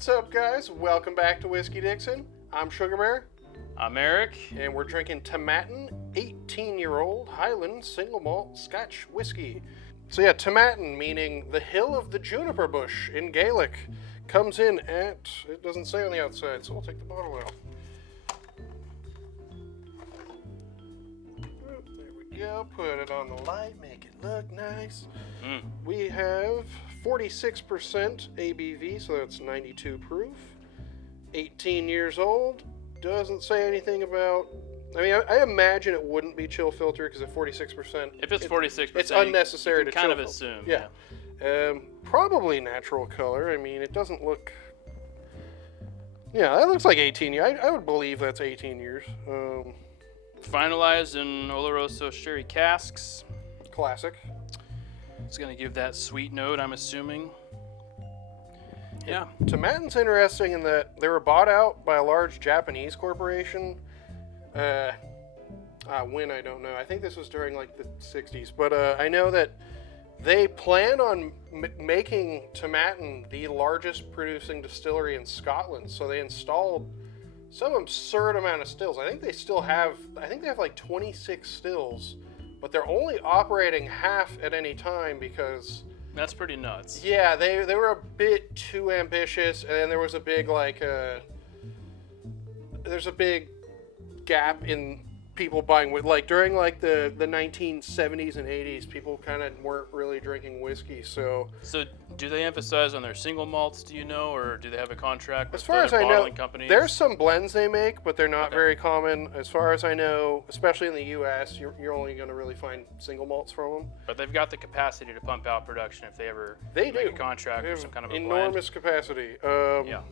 What's up, guys? Welcome back to Whiskey Dixon. I'm Sugarbear. I'm Eric. And we're drinking Tomatin 18-year-old Highland single malt Scotch whiskey. So yeah, Tomatin, meaning the hill of the juniper bush in Gaelic, comes in at, it doesn't say on the outside, so we'll take the bottle out. There we go, put it on the light, make it look nice. We have 46% ABV, so that's 92 proof. 18 years old. Doesn't say anything about... I mean, I imagine it wouldn't be chill filter because at 46%... If it's 46%, it's unnecessary to kind chill of assume. Yeah. Probably natural color. I mean, it doesn't look... Yeah, that looks like 18 years. I would believe that's 18 years. Finalized in Oloroso sherry casks. Classic. It's going to give that sweet note, I'm assuming. Yeah. Tomatin's interesting in that they were bought out by a large Japanese corporation. When, I don't know. I think this was during like the 60s. But I know that they plan on making Tomatin the largest producing distillery in Scotland. So they installed some absurd amount of stills. I think they have like 26 stills. But they're only operating half at any time because... That's pretty nuts. Yeah, they were a bit too ambitious, and then there was a big, there's a big gap in people buying, like, during, like, the 1970s and 80s, people kind of weren't really drinking whiskey, so... So, do they emphasize on their single malts, do you know, or do they have a contract with as far as other I know, bottling companies? There's some blends they make, but they're not very common. As far as I know, especially in the U.S., you're only going to really find single malts from them. But they've got the capacity to pump out production if they ever make a contract or some kind of a enormous blend. capacity. Yeah.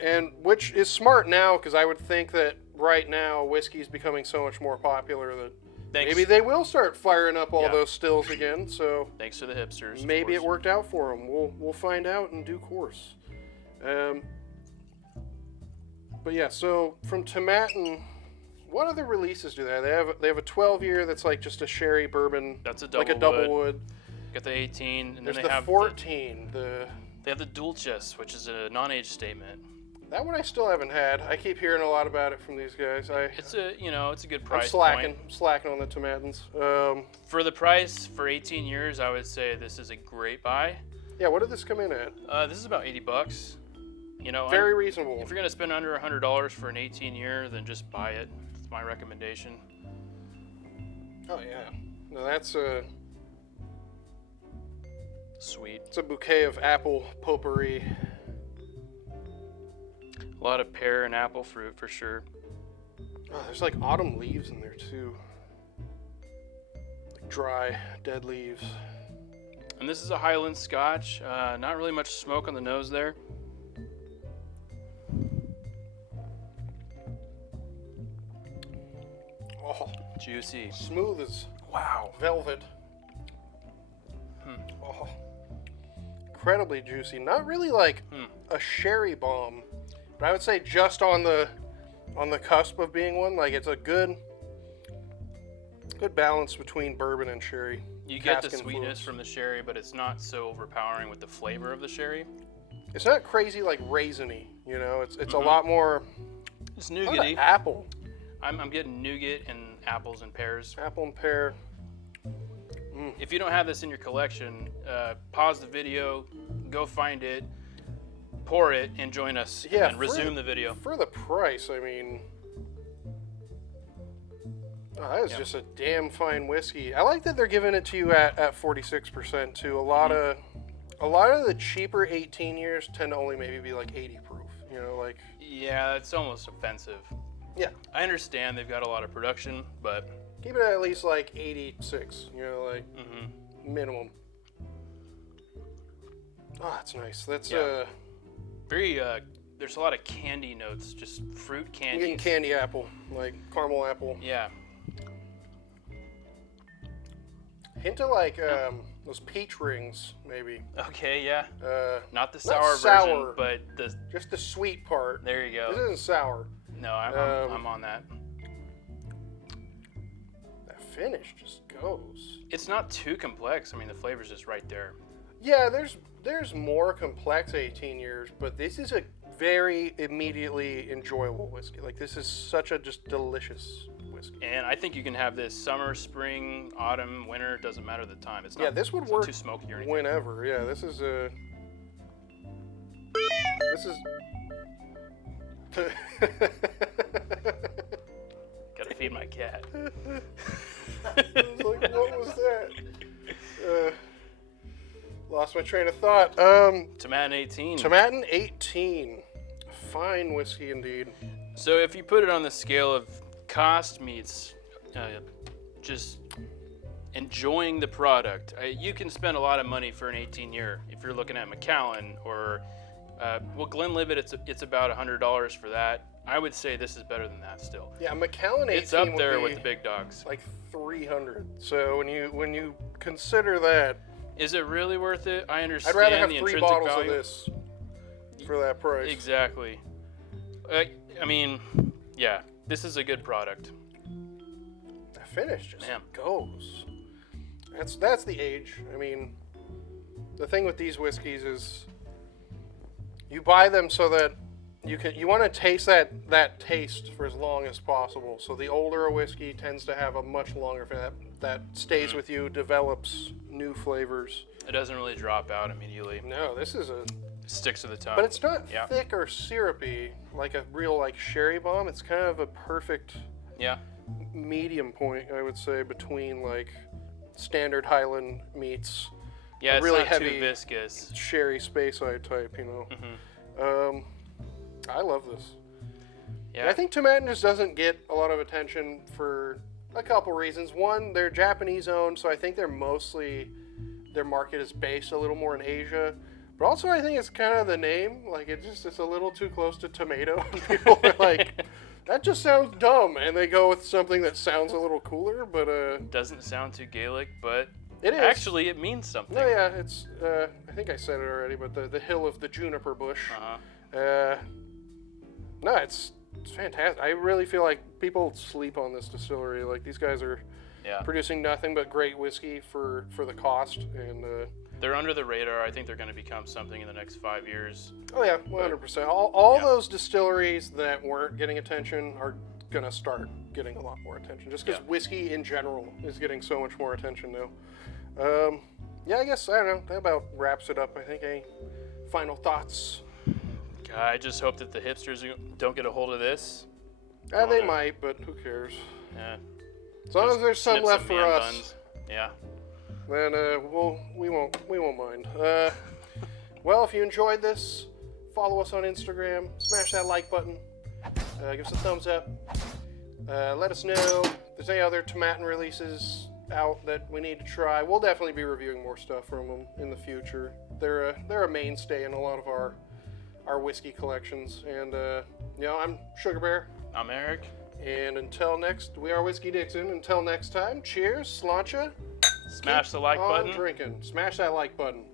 And which is smart now, because I would think that right now whiskey is becoming so much more popular that maybe they will start firing up all those stills again. So thanks to the hipsters. Maybe it worked out for them. We'll find out in due course. But yeah, so from Tomatin, what other releases do they have? They have a 12-year that's like just a sherry bourbon. That's a double like a double wood. Got the 18, and There's then the they have 14. They have the Dulces, which is a non-age statement. That one I still haven't had. I keep hearing a lot about it from these guys. It's a good price. I'm slacking on the Tomatins. For the price, for 18 years, I would say this is a great buy. Yeah, what did this come in at? This is about $80. You know, very reasonable. If you're gonna spend under $100 for an 18-year, then just buy it. That's my recommendation. Oh yeah, no, that's sweet. It's a bouquet of apple potpourri. A lot of pear and apple fruit for sure. Oh, there's like autumn leaves in there too. Like dry, dead leaves. And this is a Highland Scotch. Not really much smoke on the nose there. Oh, juicy. Smooth as velvet. Oh, incredibly juicy. Not really like a sherry bomb. But I would say just on the cusp of being one. Like it's a good balance between bourbon and sherry. You get the sweetness from the sherry, but it's not so overpowering with the flavor of the sherry. It's not crazy like raisiny, you know. It's a lot more. It's nougaty. Apple. I'm getting nougat and apples and pears. Apple and pear. If you don't have this in your collection, pause the video, go find it. Pour it and join us and resume the video. For the price, I mean, that is just a damn fine whiskey. I like that they're giving it to you at 46% too. A lot of the cheaper 18 years tend to only maybe be like 80 proof. You know, like. Yeah, it's almost offensive. Yeah. I understand they've got a lot of production, but keep it at least like 86. You know, like minimum. Oh, that's nice. That's very, there's a lot of candy notes, just fruit candy. I'm getting candy apple, like caramel apple. Yeah. Hint of like those peach rings, maybe. Okay, yeah. Not the not sour version, but just the sweet part. There you go. This isn't sour. No, I'm on that. That finish just goes. It's not too complex. I mean, the flavor's just right there. Yeah, there's more complex 18 years, but this is a very immediately enjoyable whiskey. Like, this is such a just delicious whiskey. And I think you can have this summer, spring, autumn, winter. Doesn't matter the time. It's not. Yeah, this would it's work not too smoky or anything. whenever. Yeah, this is a. This is. Gotta feed my cat. I was like, what was that? Lost my train of thought. Tomatin 18. Tomatin 18. Fine whiskey indeed. So if you put it on the scale of cost meets just enjoying the product, you can spend a lot of money for an 18-year. If you're looking at Macallan or Glenlivet, it's about $100 for that. I would say this is better than that still. Yeah, Macallan 18 it's up there would with the big dogs. Like 300. So when you consider that, is it really worth it? I understand. I'd rather have the 3 intrinsic bottles value. of this for that price. Exactly. I mean, yeah, this is a good product. The finish just Man. goes. That's the age. I mean, the thing with these whiskeys is you buy them so that you want to taste that taste for as long as possible. So the older a whiskey tends to have a much longer that stays with you, develops new flavors. It doesn't really drop out immediately. No, this is It sticks to the tongue. but it's not thick or syrupy like a real like sherry bomb. It's kind of a perfect medium point, I would say, between like standard Highland meets it's really not heavy too viscous. sherry Speyside type, you know. Mm-hmm. I love this. Yeah. I think Tomatin just doesn't get a lot of attention for a couple reasons. One, they're Japanese owned, so I think their market is based a little more in Asia. But also, I think it's kind of the name. Like, it's a little too close to tomato. And people are like, that just sounds dumb. And they go with something that sounds a little cooler, but Doesn't sound too Gaelic, but it is. actually it means something. No, yeah, it's, I think I said it already, but the hill of the juniper bush. No, it's fantastic. I really feel like people sleep on this distillery. Like, these guys are producing nothing but great whiskey for the cost, and they're under the radar. I think they're going to become something in the next 5 years. oh yeah, 100%. All those distilleries that weren't getting attention are gonna start getting a lot more attention, just because whiskey in general is getting so much more attention now. I guess, I don't know, that about wraps it up. I think. Any final thoughts? I just hope that the hipsters don't get a hold of this. They might, but who cares? Yeah. As long as there's some snip left for man us, buns. Yeah. then we won't mind. Well, if you enjoyed this, follow us on Instagram, smash that like button, give us a thumbs up, let us know if there's any other Tomatin releases out that we need to try. We'll definitely be reviewing more stuff from them in the future. They're a mainstay in a lot of our whiskey collections. And I'm Sugarbear. I'm Eric. And we are Whiskey Dixon. Until next time, cheers, sláinte. Smash the like button. Drinkin. Smash that like button.